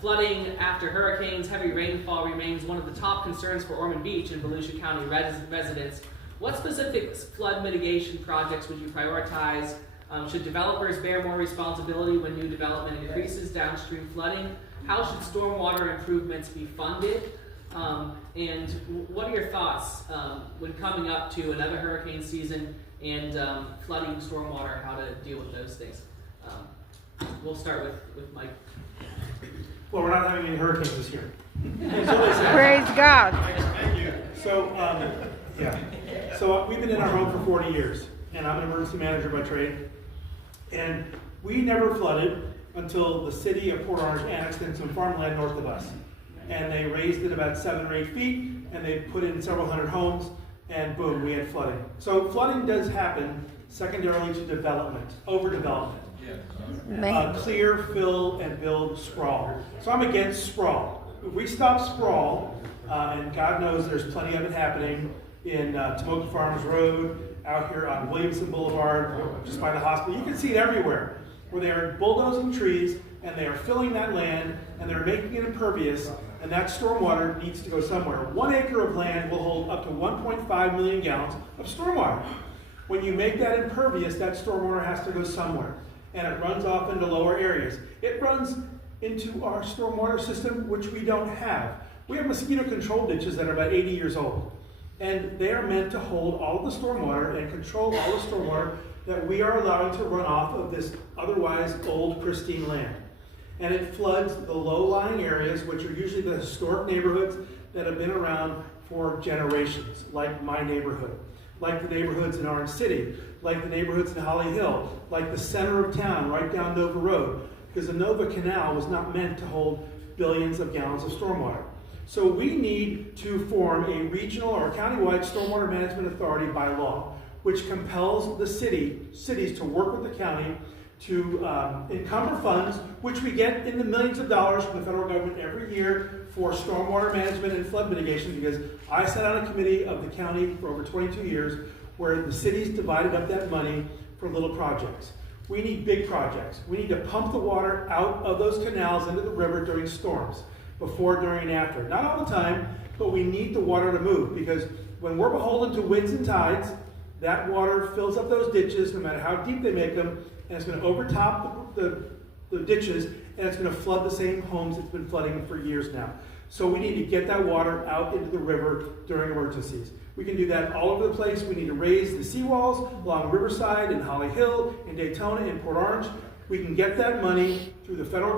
Flooding after hurricanes, heavy rainfall remains one of the top concerns for Ormond Beach and Volusia County residents. What specific flood mitigation projects would you prioritize? Should developers bear more responsibility when new development increases downstream flooding? How should stormwater improvements be funded? And what are your thoughts when coming up to another hurricane season and flooding, stormwater, how to deal with those things? We'll start with Mike. Well, we're not having any hurricanes this year. Praise God. Thank you. So, So we've been in our home for 40 years, and I'm an emergency manager by trade. And we never flooded until the city of Port Orange annexed in some farmland north of us. And they raised it about 7 or 8 feet, and they put in several hundred homes, and boom, we had flooding. So flooding does happen secondarily to development, overdevelopment. Clear, fill, and build sprawl. So I'm against sprawl. If we stop sprawl, and God knows there's plenty of it happening in Tomoka Farms Road, out here on Williamson Boulevard, just by the hospital. You can see it everywhere, where they are bulldozing trees, and they are filling that land, and they're making it impervious, and that stormwater needs to go somewhere. 1 acre of land will hold up to 1.5 million gallons of stormwater. When you make that impervious, that stormwater has to go somewhere, and it runs off into lower areas. It runs into our stormwater system, which we don't have. We have mosquito control ditches that are about 80 years old, and they are meant to hold all of the stormwater and control all the stormwater that we are allowing to run off of this otherwise old, pristine land. And it floods the low-lying areas, which are usually the historic neighborhoods that have been around for generations, like my neighborhood, like the neighborhoods in Orange City, like the neighborhoods in Holly Hill, like the center of town, right down Nova Road, because the Nova Canal was not meant to hold billions of gallons of stormwater. So we need to form a regional or countywide stormwater management authority by law, which compels the cities to work with the county to encumber funds, which we get in the millions of dollars from the federal government every year for stormwater management and flood mitigation, because I sat on a committee of the county for over 22 years where the cities divided up that money for little projects. We need big projects. We need to pump the water out of those canals into the river during storms, before, during, and after. Not all the time, but we need the water to move, because when we're beholden to winds and tides, that water fills up those ditches, no matter how deep they make them, and it's going to overtop the ditches, and it's going to flood the same homes it's been flooding for years now. So we need to get that water out into the river during emergencies. We can do that all over the place. We need to raise the seawalls along Riverside, in Holly Hill, in Daytona, in Port Orange. We can get that money through the federal